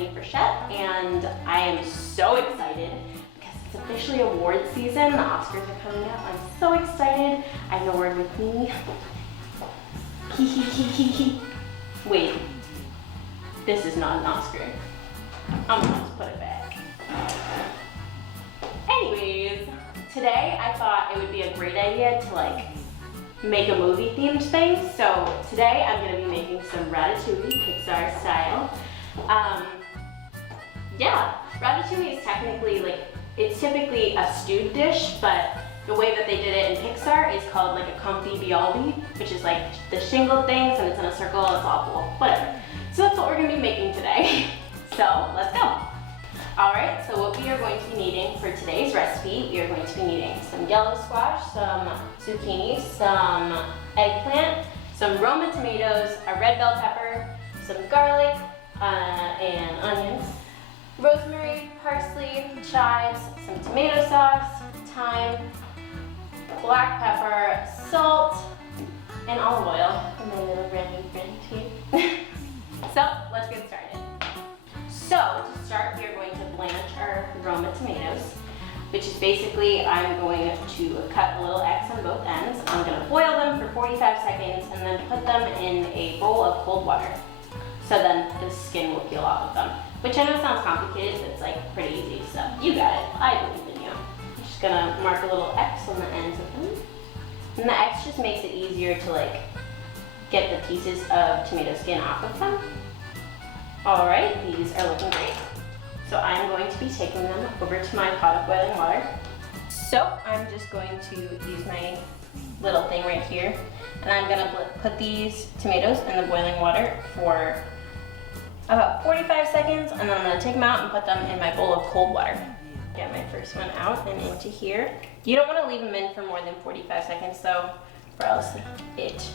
Remy and I am so excited because it's officially award season. The Oscars are coming up. I'm so excited. I have a word with me. Wait, this is not an Oscar. I'm gonna have to put it back. Anyways, today I thought it would be a great idea to make a movie themed thing. So today I'm gonna be making some Ratatouille, Pixar style. Yeah, Ratatouille is technically it's typically a stewed dish, but the way that they did it in Pixar is called a comfy bialbi, which is the shingled things and it's in a circle, it's awful, whatever. So that's what we're gonna be making today. So let's go. All right, so what we are going to be needing for today's recipe, we are going to be needing some yellow squash, some zucchini, some eggplant, some Roma tomatoes, a red bell pepper, some garlic and onions, rosemary, parsley, chives, some tomato sauce, thyme, black pepper, salt, and olive oil. And my little Remy friend here. So let's get started. So to start, we are going to blanch our Roma tomatoes, which is basically I'm going to cut a little X on both ends. I'm going to boil them for 45 seconds and then put them in a bowl of cold water. So then the skin will peel off of them. Which I know sounds complicated, but it's pretty easy. So you got it. I believe in you. I'm just going to mark a little X on the ends of them. And the X just makes it easier to get the pieces of tomato skin off of them. All right, these are looking great. So I'm going to be taking them over to my pot of boiling water. So I'm just going to use my little thing right here, and I'm gonna put these tomatoes in the boiling water for about 45 seconds, and then I'm gonna take them out and put them in my bowl of cold water. Get my first one out and into here. You don't wanna leave them in for more than 45 seconds though, or else it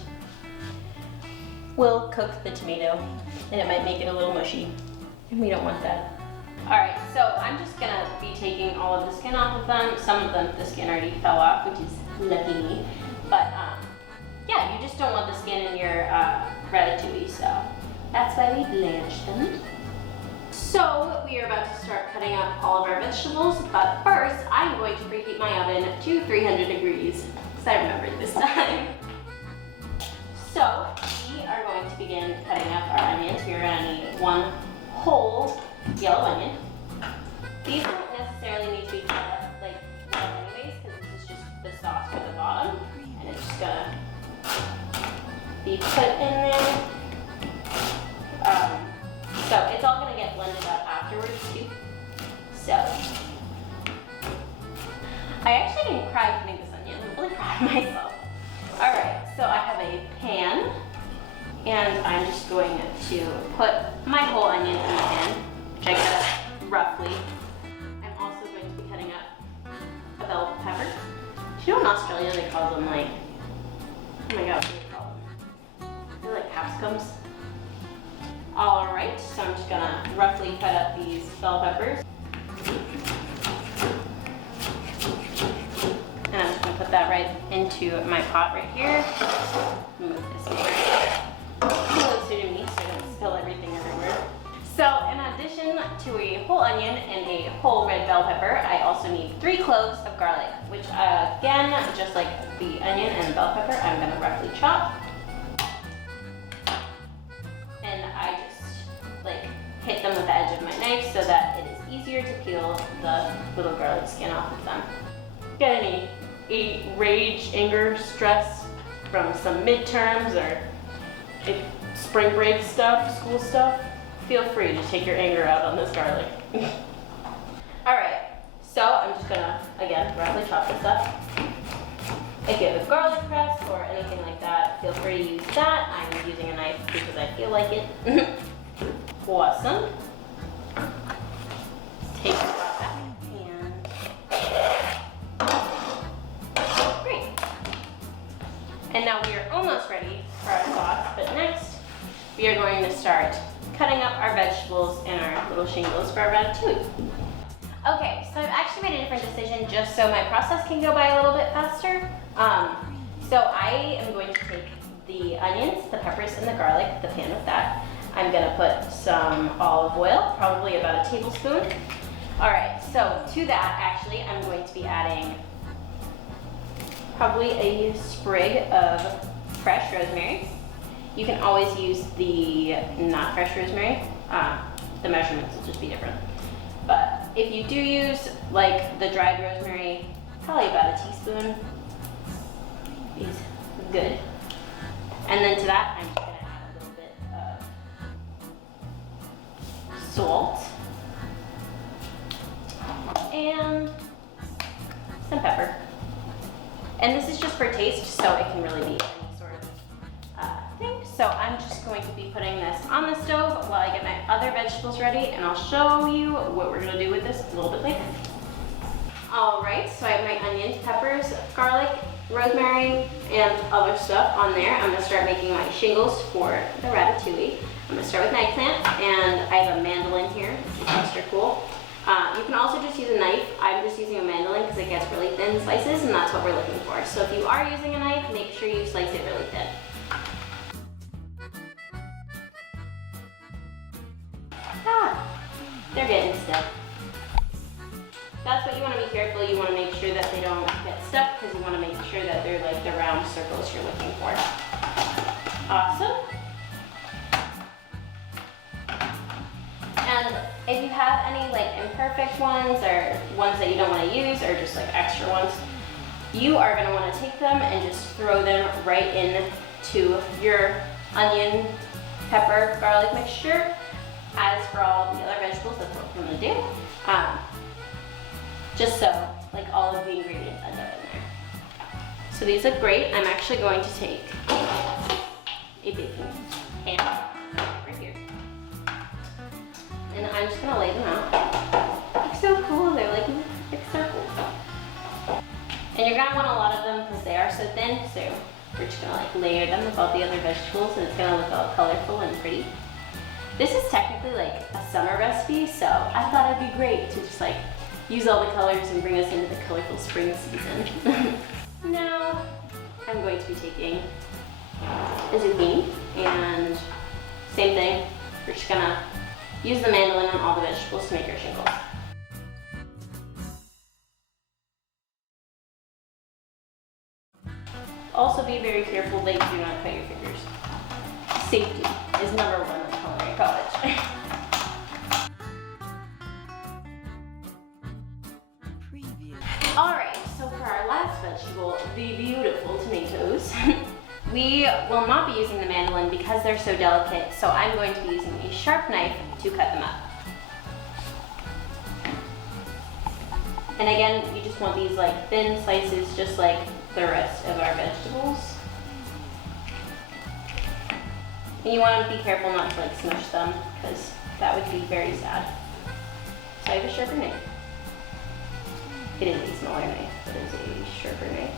will cook the tomato and it might make it a little mushy, and we don't want that. All right, so I'm just gonna be taking all of the skin off of them. Some of them, the skin already fell off, which is lucky me. But yeah, you just don't want the skin in your ratatouille, so that's why we blanch them. So we are about to start cutting up all of our vegetables, but first I'm going to preheat my oven to 300 degrees, because I remembered this time. So we are going to begin cutting up our onions. We're going to need one whole yellow onion. These don't necessarily need to be cut up anyways, because this is just the sauce for the bottom, and it's just going to be put in there. So it's all going to get blended up afterwards too. So I actually didn't cry cutting this onion. I'm really proud of myself. All right, so I have a pan, and I'm just going to put my whole onion in the pan, which I cut roughly. I'm also going to be cutting up a bell pepper. Do you know in Australia they call them oh my god, what do they call them? They're capsicums. All right, so I'm just gonna roughly cut up these bell peppers. And I'm just gonna put that right into my pot right here. Move this over. Closer to me so I don't spill everything everywhere. So in addition to a whole onion and a whole red bell pepper, I also need 3 cloves of garlic, which again, just like the onion and the bell pepper, I'm gonna roughly chop. And I just hit them with the edge of my knife so that it is easier to peel the little garlic skin off of them. Got any rage, anger, stress from some midterms or spring break stuff, school stuff? Feel free to take your anger out on this garlic. All right, so I'm just gonna, again, roughly chop this up. If you have a garlic press or anything like that, feel free to use that. I'm using a knife because I feel like it. Awesome. Take it out back and great. And now we are almost ready for our sauce, but next we are going to start cutting up our vegetables and our little shingles for our ratatouille. Okay, so I've actually made a different decision just so my process can go by a little bit faster. So I am going to take the onions, the peppers, and the garlic, the pan with that. I'm gonna put some olive oil, probably about a tablespoon. All right, so to that, actually, I'm going to be adding probably a sprig of fresh rosemary. You can always use the not fresh rosemary. The measurements will just be different. But if you do use like the dried rosemary, probably about a teaspoon is good. And then to that, I'm just gonna add a little bit of salt and some pepper. And this is just for taste, so it can really be any sort of thing. So I'm just going to be putting this on the stove while I get my other vegetables ready, and I'll show you what we're gonna do with this a little bit later. All right, so I have my onions, peppers, garlic, rosemary, and other stuff on there. I'm gonna start making my shingles for the ratatouille. I'm gonna start with an eggplant, and I have a mandolin here, which is extra cool. You can also just use a knife. I'm just using a mandolin because it gets really thin slices, and that's what we're looking for. So if you are using a knife, make sure you slice it really thin. They're getting stuck. That's what you want to be careful. You want to make sure that they don't get stuck because you want to make sure that they're like the round circles you're looking for. Awesome. And if you have any like imperfect ones or ones that you don't want to use or just like extra ones, you are going to want to take them and just throw them right into your onion, pepper, garlic mixture. As for all the other vegetables, that's what we're going to do. Just so like all of the ingredients end up in there. So these look great. I'm actually going to take a baking pan right here. And I'm just gonna lay them out. They're so cool, they're like in big circles. And you're gonna want a lot of them because they are so thin, so we're just gonna like layer them with all the other vegetables and it's gonna look all colorful and pretty. This is technically like a summer recipe, so I thought it'd be great to just like use all the colors and bring us into the colorful spring season. Now, I'm going to be taking a zucchini and same thing, we're just gonna use the mandolin on all the vegetables to make our shingles. Also be very careful that you do not cut your fingers. Safety is number one at Culinary College. Alright, so for our last vegetable, the beautiful tomatoes, we will not be using the mandolin because they're so delicate, so I'm going to be using a sharp knife to cut them up. And again, you just want these like thin slices just like the rest of our vegetables. And you want to be careful not to like smush them because that would be very sad. So I have a sharper knife. It is a smaller knife, but it is a sharper knife.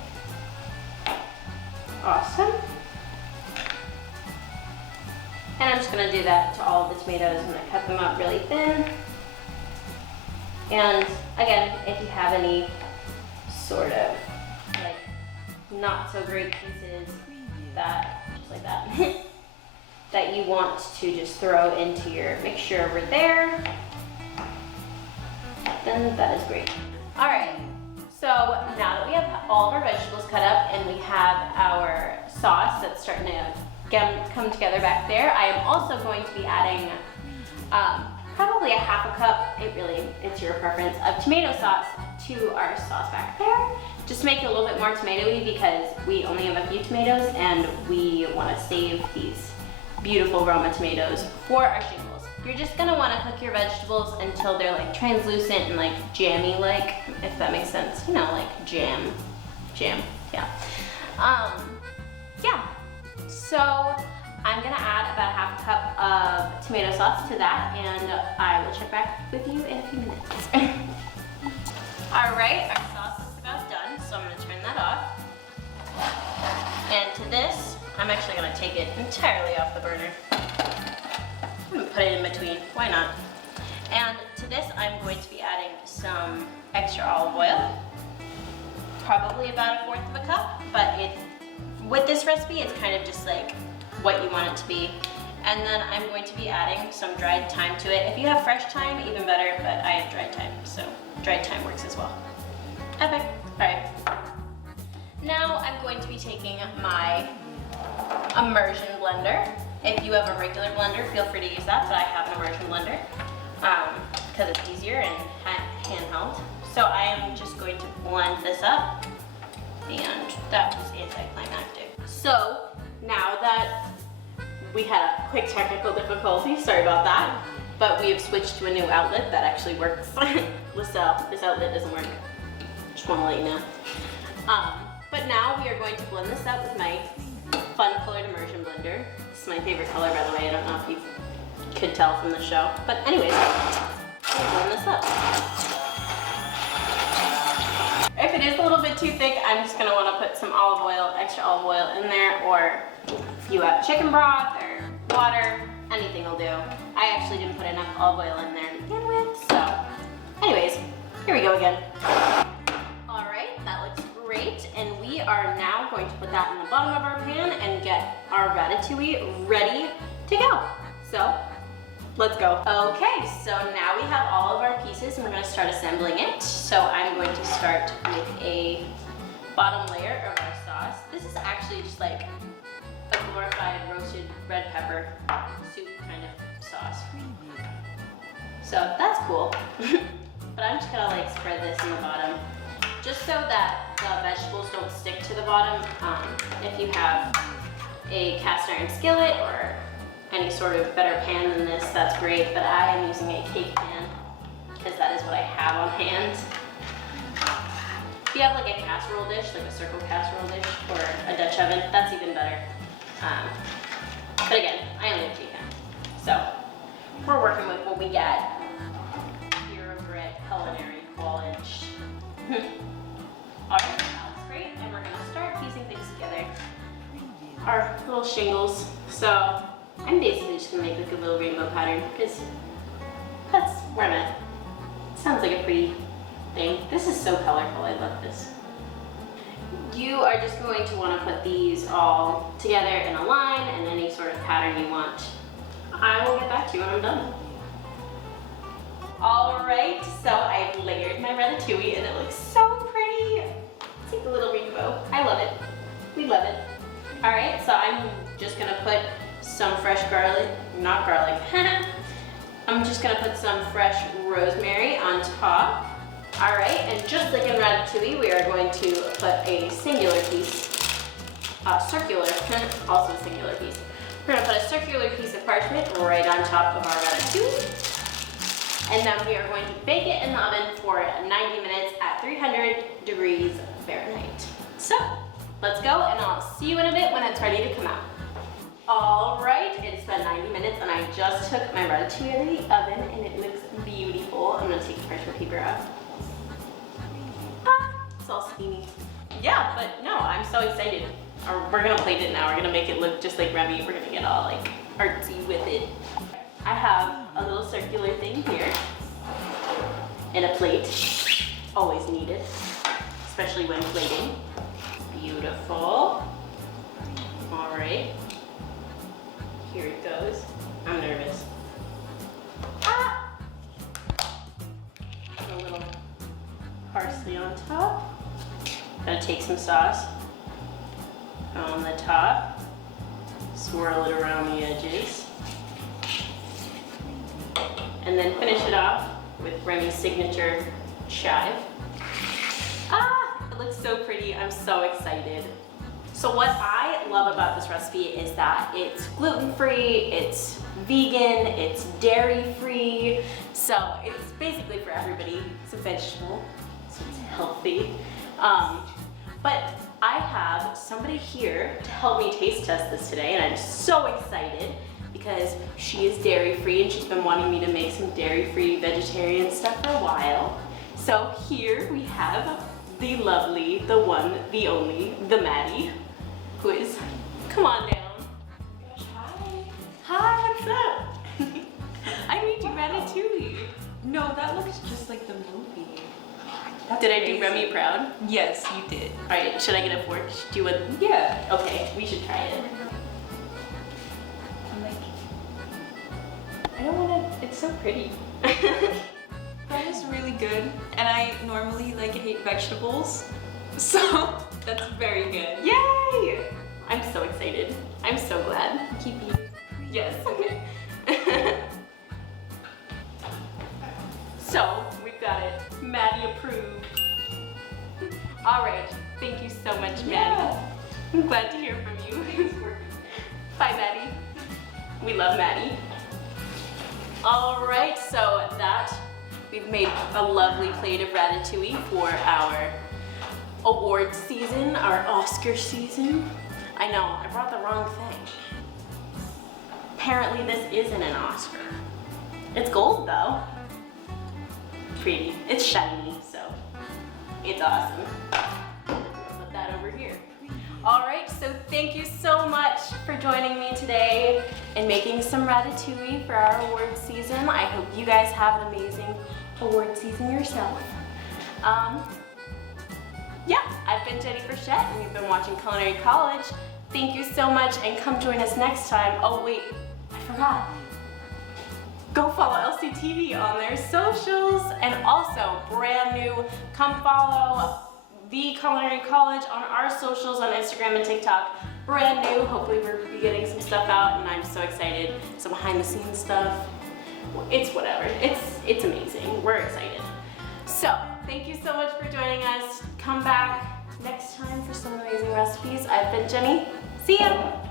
Awesome. And I'm just gonna do that to all of the tomatoes. I'm gonna cut them up really thin. And again, if you have any sort of like not so great pieces that, just like that, that you want to just throw into your mixture over there, then that is great. All right, so now that we have all of our vegetables cut up and we have our sauce that's starting to come together back there, I am also going to be adding probably a half a cup, it's your preference, of tomato sauce to our sauce back there. Just to make it a little bit more tomatoey because we only have a few tomatoes and we want to save these beautiful Roma tomatoes for our shingles. You're just gonna want to cook your vegetables until they're like translucent and like jammy-like, if that makes sense. You know, like jam, yeah. Yeah. So I'm gonna add about half a cup of tomato sauce to that, and I will check back with you in a few minutes. All right, our sauce is about done, so I'm gonna turn that off. And to this, I'm actually gonna take it entirely off the burner. I'm gonna put it in between, why not? And to this, I'm going to be adding some extra olive oil, probably about 1/4 of a cup, but with this recipe, it's kind of just like what you want it to be. And then I'm going to be adding some dried thyme to it. If you have fresh thyme, even better, but I have dried thyme, so dried thyme works as well. Epic. All right. Now I'm going to be taking my immersion blender. If you have a regular blender, feel free to use that, but I have an immersion blender because it's easier and handheld. So I am just going to blend this up, and that was anticlimactic. So now that we had a quick technical difficulty, sorry about that, but we have switched to a new outlet that actually works. This outlet doesn't work, just want to let you know. But now we are going to blend this up with my fun colored immersion blender. This is my favorite color, by the way. I don't know if you could tell from the show. But anyways, I'll blend this up. If it is a little bit too thick, I'm just gonna wanna put some olive oil, extra olive oil in there, or if you have chicken broth or water, anything will do. I actually didn't put enough olive oil in there to begin with, so anyways, here we go again. All right, that looks great, and we are now going to put that in the bottom of our pan and get our ratatouille ready to go. So let's go. Okay, so now we have all of our pieces and we're gonna start assembling it. So I'm going to start with a bottom layer of our sauce. This is actually just like a glorified roasted red pepper soup kind of sauce. So that's cool. But I'm just gonna like spread this in the bottom just so that the vegetables don't stick to the bottom. If you have a cast iron skillet or any sort of better pan than this, that's great, but I am using a cake pan because that is what I have on hand. If you have like a casserole dish, like a circle casserole dish or a Dutch oven, that's even better. But again, I only have cake pan. So we're working with what we got here over at Culinary College. All right, that looks great, and we're gonna start piecing things together. Our little shingles. So I'm basically just gonna make like a little rainbow pattern because that's where I'm at. Sounds like a pretty thing. This is so colorful, I love this. You are just going to want to put these all together in a line and any sort of pattern you want. I will get back to you when I'm done. All right, so I've layered my ratatouille and it looks so pretty. It's like a little rainbow. I love it. We love it. All right, so I'm just gonna put some fresh garlic, not garlic. I'm just gonna put some fresh rosemary on top. All right, and just like in ratatouille, we are going to put a singular piece, circular, also a singular piece. We're gonna put a circular piece of parchment right on top of our ratatouille. And then we are going to bake it in the oven for 90 minutes at 300 degrees Fahrenheit. So, let's go and I'll see you in a bit when it's ready to come out. All right, it's been 90 minutes and I just took my ratatouille out of the oven and it looks beautiful. I'm gonna take the parchment paper out. It's all steamy. Yeah, but no, I'm so excited. We're gonna plate it now. We're gonna make it look just like Remy. We're gonna get all like artsy with it. I have a little circular thing here and a plate. Always needed, especially when plating. Beautiful. All right. Here it goes. I'm nervous. Ah! A little parsley on top. Gotta take some sauce on the top. Swirl it around the edges. And then finish it off with Remy's signature chive. Ah! It looks so pretty. I'm so excited. So what I love about this recipe is that it's gluten-free, it's vegan, it's dairy-free, so it's basically for everybody. It's a vegetable, so it's healthy. But I have somebody here to help me taste test this today, and I'm so excited because she is dairy-free and she's been wanting me to make some dairy-free vegetarian stuff for a while. So here we have the lovely, the one, the only, the Maddie, who is, come on down. Hi. Hi, what's up? I made you ratatouille. No, that looks just like the movie. That's did crazy. I do Remy proud? Yes, you did. All right, should I get a fork? Do you want? Yeah. Okay, we should try it. I'm like, don't wanna, it's so pretty. That is really good, and I normally like hate vegetables, so that's very good. Yay! I'm so excited. I'm so glad. Keep eating. Yes. Okay. So, we've got it. Maddie approved. All right. Thank you so much, Maddie. I'm glad to hear from you. Bye, Maddie. We love Maddie. All right, so we've made a lovely plate of ratatouille for our award season, our Oscar season. I know, I brought the wrong thing. Apparently this isn't an Oscar. It's gold though. Pretty. It's shiny, so it's awesome. Put that over here. All right, so thank you so much for joining me today and making some ratatouille for our award season. I hope you guys have an amazing award season yourself. Yeah, I've been Jenny Frechette and you've been watching Culinary College. Thank you so much and come join us next time. Oh wait, I forgot. Go follow LCTV on their socials and also brand new, come follow the Culinary College on our socials on Instagram and TikTok. Brand new, hopefully we'll be getting some stuff out and I'm so excited. Some behind the scenes stuff. It's whatever, it's amazing, we're excited. So, thank you so much for joining us. Come back next time for some amazing recipes. I've been Jenny, see ya!